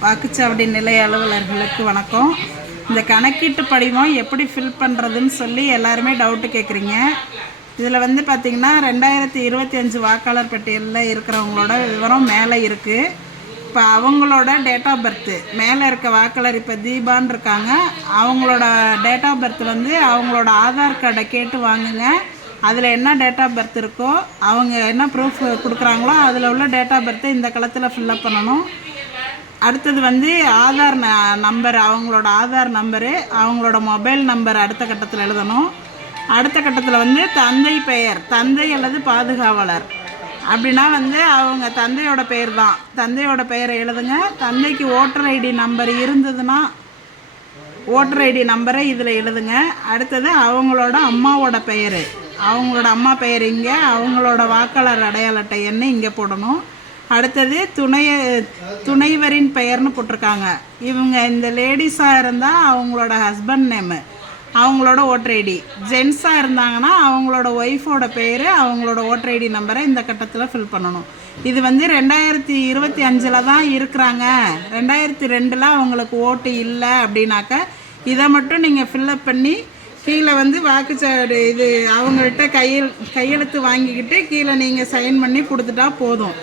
வாக்குச்சாவடி நிலைய அலுவலர்களுக்கு வணக்கம். இந்த கணக்கீட்டு படிவம் எப்படி ஃபில் பண்ணுறதுன்னு சொல்லி எல்லாருமே டவுட்டு கேட்குறீங்க. இதில் வந்து பார்த்திங்கன்னா 2025 வாக்காளர் பட்டியலில் இருக்கிறவங்களோட விவரம் மேலே இருக்குது. இப்போ அவங்களோட டேட் ஆஃப் பர்த்து மேலே இருக்க வாக்காளர் இப்போ தீபான்னு இருக்காங்க. அவங்களோட டேட் ஆஃப் பர்த் வந்து அவங்களோட ஆதார் கார்டை கேட்டு வாங்குங்க. அதில் என்ன டேட் ஆஃப் பர்த் இருக்கோ அவங்க என்ன ப்ரூஃப் கொடுக்குறாங்களோ அதில் உள்ள டேட் ஆஃப் பர்த்தை இந்த களத்தில் ஃபில்லப் பண்ணணும். அடுத்தது வந்து ஆதார் நம்பர், அவங்களோட ஆதார் நம்பரு, அவங்களோட மொபைல் நம்பர் அடுத்த கட்டத்தில் எழுதணும். அடுத்த கட்டத்தில் வந்து தந்தை பெயர், தந்தை அல்லது பாதுகாவலர் அப்படின்னா வந்து அவங்க தந்தையோட பெயர் தான், தந்தையோட பெயரை எழுதுங்க. தந்தைக்கு ஓட்டர் ஐடி நம்பர் இருந்ததுன்னா ஓட்டர் ஐடி நம்பரை இதில் எழுதுங்க. அடுத்தது அவங்களோட அம்மாவோட பெயர், அவங்களோட அம்மா பெயர் இங்கே, அவங்களோட வாக்காளர் அடையாள அட்டை எண்ணை இங்கே போடணும். அடுத்தது துணைவரின் பெயர்னு போட்டிருக்காங்க. இவங்க இந்த லேடிஸாக இருந்தால் அவங்களோட ஹஸ்பண்ட் நேமு, அவங்களோட ஓட்டர் ஐடி. ஜென்ஸாக இருந்தாங்கன்னா அவங்களோட ஒய்ஃபோட பேர், அவங்களோட ஓட்டர் ஐடி நம்பரை இந்த கட்டத்தில் ஃபில் பண்ணணும். இது வந்து 2025 தான் இருக்கிறாங்க, 2002 அவங்களுக்கு ஓட்டு இல்லை அப்படின்னாக்க இதை மட்டும் நீங்கள் ஃபில்லப் பண்ணி கீழே வந்து வாக்குச்சாவடி இது அவங்கள்ட்ட கையெழுத்து வாங்கிக்கிட்டு கீழே நீங்கள் சைன் பண்ணி கொடுத்துட்டா போதும்.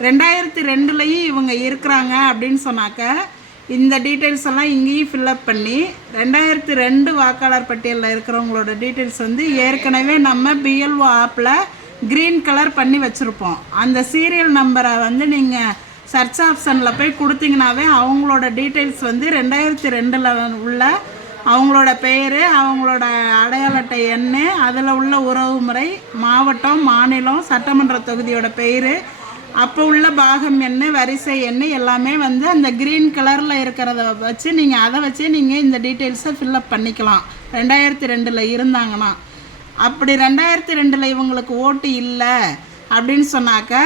2002 இவங்க இருக்கிறாங்க அப்படின்னு சொன்னாக்க இந்த டீட்டெயில்ஸ் எல்லாம் இங்கேயும் ஃபில்லப் பண்ணி 2002 வாக்காளர் பட்டியலில் இருக்கிறவங்களோட டீட்டெயில்ஸ் வந்து ஏற்கனவே நம்ம பிஎல்ஓ ஆப்பில் க்ரீன் கலர் பண்ணி வச்சுருப்போம். அந்த சீரியல் நம்பரை வந்து நீங்கள் சர்ச் ஆப்ஷனில் போய் கொடுத்தீங்கன்னாவே அவங்களோட டீட்டெயில்ஸ் வந்து 2002 உள்ள அவங்களோட பெயர், அவங்களோட அடையாள அட்டை எண், அதில் உள்ள உறவு முறை, மாவட்டம், மாநிலம், சட்டமன்ற தொகுதியோட பெயர், அப்போ உள்ள பாகம் எண், வரிசை எண் எல்லாமே வந்து அந்த க்ரீன் கலரில் இருக்கிறத வச்சு நீங்கள் அதை வச்சு நீங்கள் இந்த டீட்டெயில்ஸை ஃபில்லப் பண்ணிக்கலாம். 2002 இருந்தாங்கன்னா. அப்படி 2002 இவங்களுக்கு ஓட்டு இல்லை அப்படின்னு சொன்னாக்க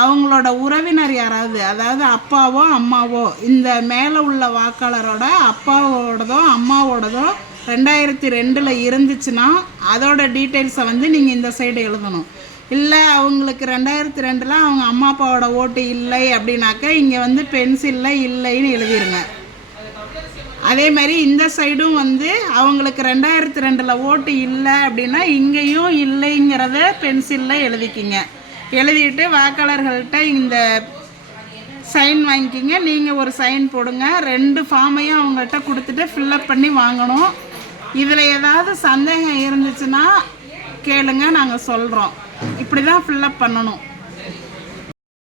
அவங்களோட உறவினர் யாராவது, அதாவது அப்பாவோ அம்மாவோ, இந்த மேலே உள்ள வாக்காளரோட அப்பாவோடதோ அம்மாவோடதோ 2002 இருந்துச்சுன்னா அதோட டீட்டெயில்ஸை வந்து நீங்கள் இந்த சைடு எழுதணும். இல்லை அவங்களுக்கு 2002 அவங்க அம்மா அப்பாவோட ஓட்டு இல்லை அப்படின்னாக்க இங்கே வந்து பென்சிலில் இல்லைன்னு எழுதிருங்க. அதே மாதிரி இந்த சைடும் வந்து அவங்களுக்கு 2002 ஓட்டு இல்லை அப்படின்னா இங்கேயும் இல்லைங்கிறத பென்சிலில் எழுதிக்கிங்க. எழுதிட்டு வாக்காளர்கள்ட்ட இந்த சைன் வாங்கிக்கிங்க. நீங்கள் ஒரு சைன் போடுங்க. 2 ஃபார்மையும் அவங்கள்ட்ட கொடுத்துட்டு ஃபில்லப் பண்ணி வாங்கணும். இதில் ஏதாவது சந்தேகம் இருந்துச்சுன்னா கேளுங்க, நாங்கள் சொல்கிறோம். இப்படி தான் ஃபில்லப் பண்ணணும்.